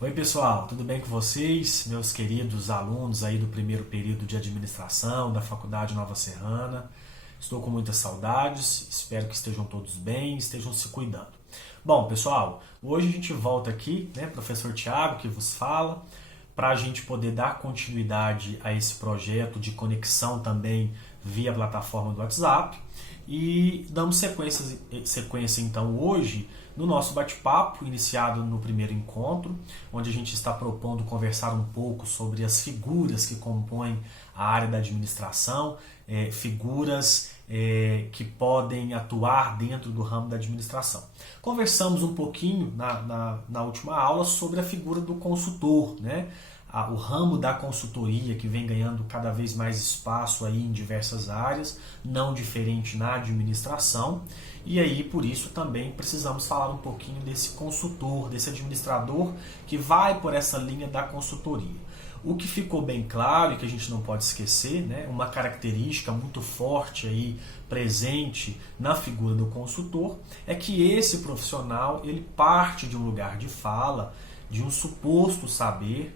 Oi pessoal, tudo bem com vocês? Meus queridos alunos aí do primeiro período de administração da Faculdade Nova Serrana. Estou com muitas saudades, espero que estejam todos bem, estejam se cuidando. Bom pessoal, hoje a gente volta aqui, professor Tiago que vos fala, para a gente poder dar continuidade a esse projeto de conexão também via plataforma do WhatsApp. E damos sequência então hoje no nosso bate-papo, iniciado no primeiro encontro, onde a gente está propondo conversar um pouco sobre as figuras que compõem a área da administração, figuras que podem atuar dentro do ramo da administração. Conversamos um pouquinho na última aula sobre a figura do consultor, o ramo da consultoria que vem ganhando cada vez mais espaço aí em diversas áreas, não diferente na administração, e aí por isso também precisamos falar um pouquinho desse consultor, desse administrador que vai por essa linha da consultoria. O que ficou bem claro e que a gente não pode esquecer, uma característica muito forte aí presente na figura do consultor, é que esse profissional ele parte de um lugar de fala, de um suposto saber,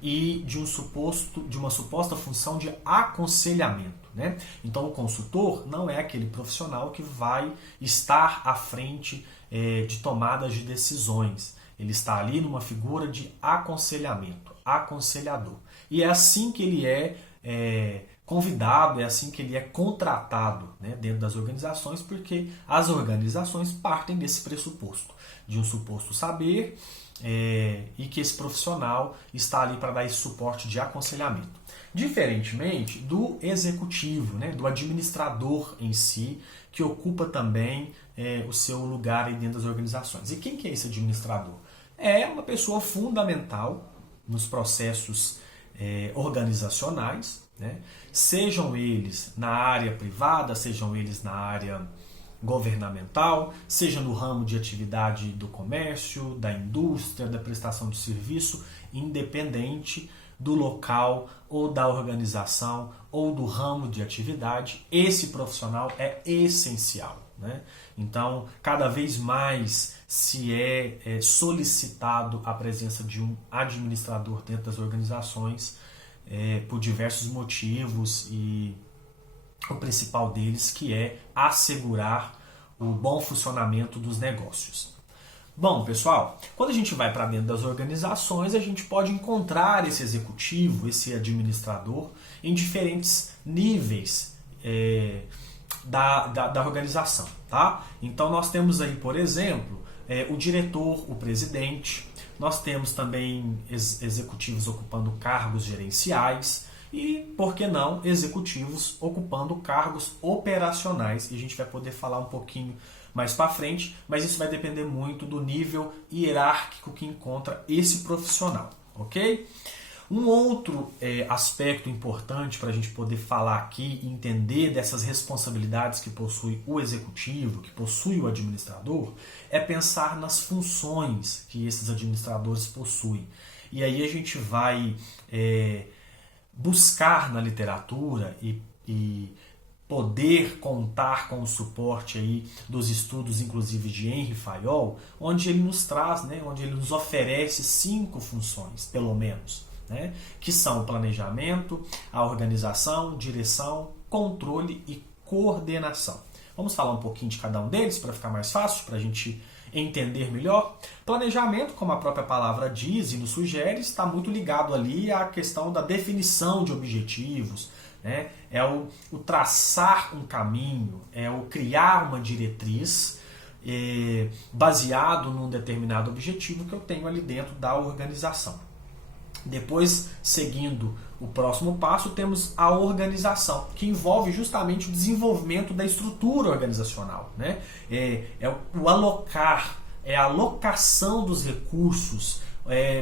e de uma suposta função de aconselhamento. Então o consultor não é aquele profissional que vai estar à frente de tomadas de decisões. Ele está ali numa figura de aconselhamento, aconselhador. E é assim que ele é convidado, é assim que ele é contratado dentro das organizações, porque as organizações partem desse pressuposto, de um suposto saber, e que esse profissional está ali para dar esse suporte de aconselhamento. Diferentemente do executivo, do administrador em si, que ocupa também o seu lugar aí dentro das organizações. E quem que é esse administrador? É uma pessoa fundamental nos processos organizacionais, sejam eles na área privada, sejam eles na área governamental, seja no ramo de atividade do comércio, da indústria, da prestação de serviço, independente do local ou da organização ou do ramo de atividade, esse profissional é essencial. Então, cada vez mais se é solicitado a presença de um administrador dentro das organizações por diversos motivos, e o principal deles que é assegurar o bom funcionamento dos negócios. Bom, pessoal, quando a gente vai para dentro das organizações, a gente pode encontrar esse executivo, esse administrador, em diferentes níveis da organização. Tá? Então nós temos aí, por exemplo, o diretor, o presidente, nós temos também executivos ocupando cargos gerenciais, e, por que não, executivos ocupando cargos operacionais. E a gente vai poder falar um pouquinho mais para frente, mas isso vai depender muito do nível hierárquico que encontra esse profissional, ok? Um outro aspecto importante para a gente poder falar aqui e entender dessas responsabilidades que possui o executivo, que possui o administrador, é pensar nas funções que esses administradores possuem. E aí a gente vai buscar na literatura e poder contar com o suporte aí dos estudos, inclusive de Henri Fayol, onde ele nos traz, onde ele nos oferece 5 funções, pelo menos, que são o planejamento, a organização, direção, controle e coordenação. Vamos falar um pouquinho de cada um deles para ficar mais fácil, para a gente entender melhor. Planejamento, como a própria palavra diz e nos sugere, está muito ligado ali à questão da definição de objetivos, é o traçar um caminho, é o criar uma diretriz baseado num determinado objetivo que eu tenho ali dentro da organização. Depois, seguindo o próximo passo, temos a organização, que envolve justamente o desenvolvimento da estrutura organizacional. É o alocar, é a alocação dos recursos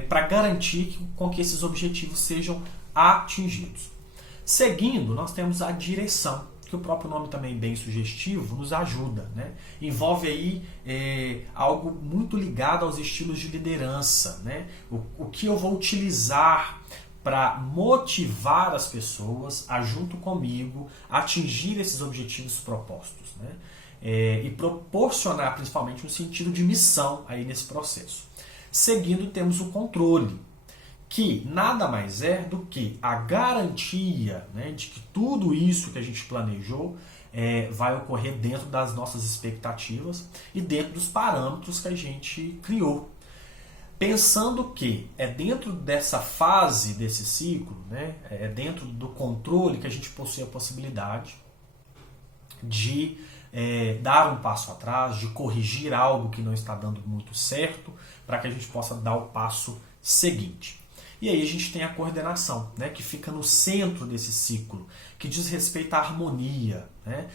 para garantir com que esses objetivos sejam atingidos. Seguindo, nós temos a direção, que o próprio nome também bem sugestivo nos ajuda. Envolve aí algo muito ligado aos estilos de liderança. O que eu vou utilizar para motivar as pessoas a, junto comigo, atingir esses objetivos propostos. E proporcionar principalmente um sentido de missão aí nesse processo. Seguindo, temos o controle, que nada mais é do que a garantia, né, de que tudo isso que a gente planejou vai ocorrer dentro das nossas expectativas e dentro dos parâmetros que a gente criou. Pensando que é dentro dessa fase desse ciclo, né, é dentro do controle que a gente possui a possibilidade de dar um passo atrás, de corrigir algo que não está dando muito certo, para que a gente possa dar o passo seguinte. E aí a gente tem a coordenação, né, que fica no centro desse ciclo, que diz respeito à harmonia, né,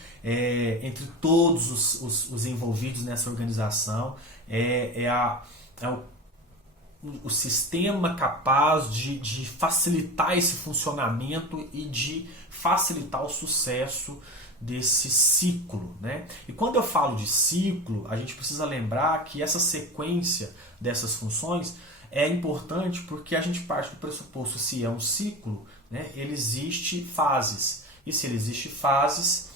entre todos os envolvidos nessa organização, o sistema capaz de facilitar esse funcionamento e de facilitar o sucesso desse ciclo, né? E quando eu falo de ciclo, a gente precisa lembrar que essa sequência dessas funções é importante porque a gente parte do pressuposto, se é um ciclo, né, ele existe fases. E se ele existe fases,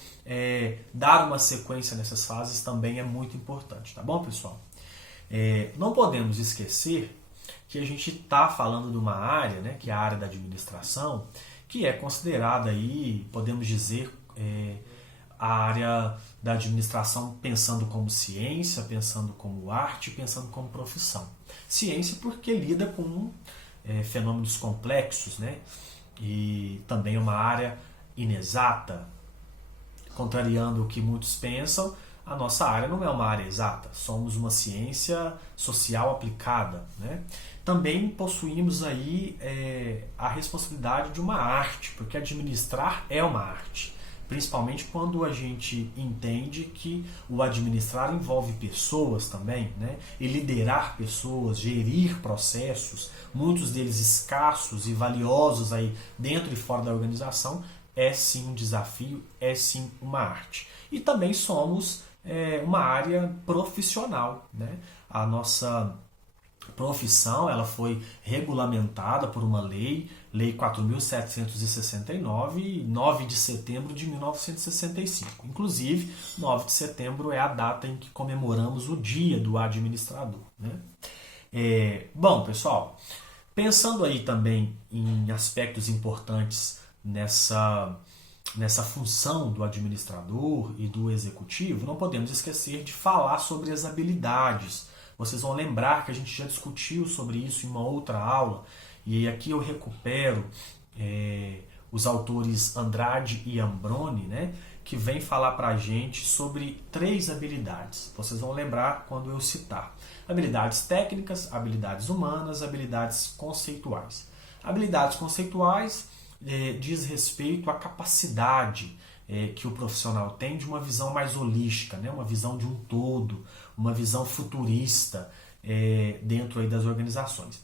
dar uma sequência nessas fases também é muito importante, tá bom, pessoal? Não podemos esquecer que a gente está falando de uma área, né, que é a área da administração, que é considerada aí, podemos dizer, a área da administração pensando como ciência, pensando como arte, pensando como profissão. Ciência porque lida com fenômenos complexos, né? E também é uma área inexata. Contrariando o que muitos pensam, a nossa área não é uma área exata, somos uma ciência social aplicada, né? Também possuímos aí a responsabilidade de uma arte, porque administrar é uma arte. Principalmente quando a gente entende que o administrar envolve pessoas também, né? E liderar pessoas, gerir processos, muitos deles escassos e valiosos aí dentro e fora da organização, é sim um desafio, é sim uma arte. E também somos uma área profissional, né? A nossa profissão ela foi regulamentada por uma lei 4.769, 9 de setembro de 1965. Inclusive, 9 de setembro é a data em que comemoramos o Dia do Administrador, né? Bom, pessoal, pensando aí também em aspectos importantes nessa função do administrador e do executivo, não podemos esquecer de falar sobre as habilidades. Vocês vão lembrar que a gente já discutiu sobre isso em uma outra aula, e aqui eu recupero os autores Andrade e Ambroni, né, que vêm falar para a gente sobre 3 habilidades. Vocês vão lembrar quando eu citar. Habilidades técnicas, habilidades humanas, habilidades conceituais. Habilidades conceituais diz respeito à capacidade que o profissional tem de uma visão mais holística, né? Uma visão de um todo, uma visão futurista dentro aí das organizações.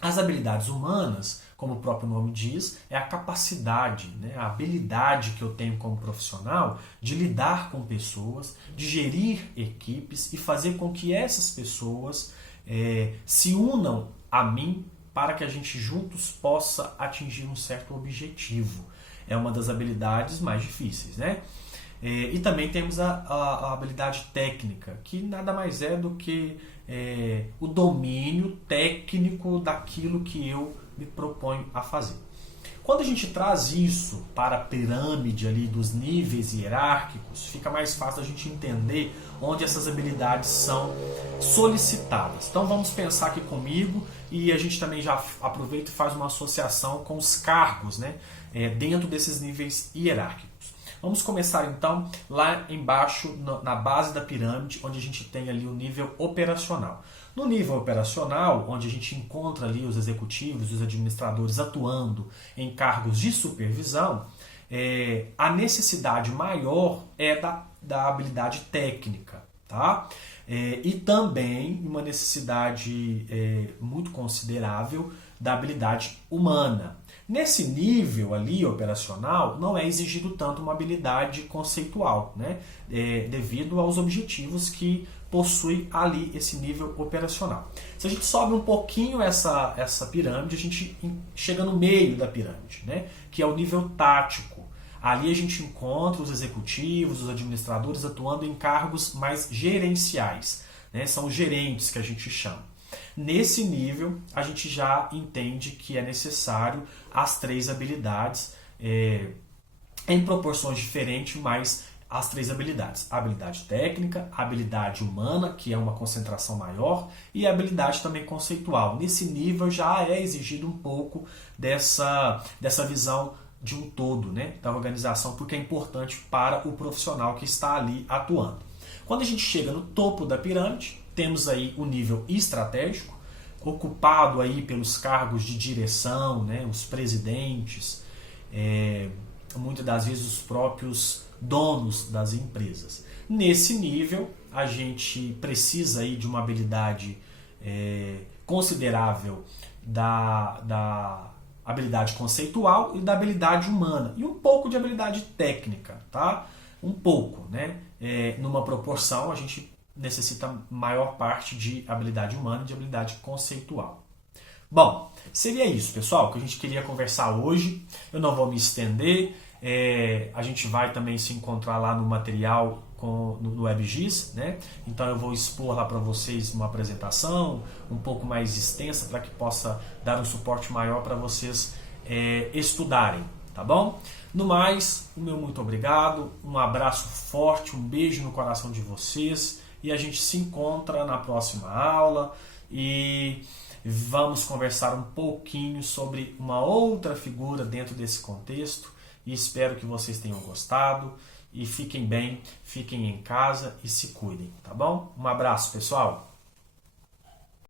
As habilidades humanas, como o próprio nome diz, é a capacidade, né? A habilidade que eu tenho como profissional de lidar com pessoas, de gerir equipes e fazer com que essas pessoas se unam a mim para que a gente juntos possa atingir um certo objetivo. É uma das habilidades mais difíceis, né? E também temos a habilidade técnica, que nada mais é do que o domínio técnico daquilo que eu me proponho a fazer. Quando a gente traz isso para a pirâmide ali dos níveis hierárquicos, fica mais fácil a gente entender onde essas habilidades são solicitadas. Então vamos pensar aqui comigo e a gente também já aproveita e faz uma associação com os cargos, né, dentro desses níveis hierárquicos. Vamos começar então lá embaixo, na base da pirâmide, onde a gente tem ali o nível operacional. No nível operacional, onde a gente encontra ali os executivos, os administradores atuando em cargos de supervisão, a necessidade maior é da habilidade técnica, tá? E também uma necessidade muito considerável da habilidade humana. Nesse nível ali operacional, não é exigido tanto uma habilidade conceitual, né? Devido aos objetivos que possui ali esse nível operacional. Se a gente sobe um pouquinho essa pirâmide, a gente chega no meio da pirâmide, né? Que é o nível tático. Ali a gente encontra os executivos, os administradores atuando em cargos mais gerenciais, né? São os gerentes que a gente chama. Nesse nível, a gente já entende que é necessário as 3 habilidades, em proporções diferentes, mas as 3 habilidades. A habilidade técnica, a habilidade humana, que é uma concentração maior, e a habilidade também conceitual. Nesse nível já é exigido um pouco dessa visão de um todo, né, da organização, porque é importante para o profissional que está ali atuando. Quando a gente chega no topo da pirâmide, temos aí o nível estratégico, ocupado aí pelos cargos de direção, né, os presidentes, muitas das vezes os próprios donos das empresas. Nesse nível, a gente precisa aí de uma habilidade considerável da habilidade conceitual e da habilidade humana, e um pouco de habilidade técnica, tá? Um pouco, né? Numa proporção, a gente necessita maior parte de habilidade humana e de habilidade conceitual. Bom, seria isso, pessoal, que a gente queria conversar hoje. Eu não vou me estender. A gente vai também se encontrar lá no material no WebGIS, né? Então eu vou expor lá para vocês uma apresentação um pouco mais extensa para que possa dar um suporte maior para vocês estudarem, tá bom? No mais, o meu muito obrigado, um abraço forte, um beijo no coração de vocês e a gente se encontra na próxima aula e vamos conversar um pouquinho sobre uma outra figura dentro desse contexto e espero que vocês tenham gostado e fiquem bem, fiquem em casa e se cuidem, tá bom? Um abraço, pessoal!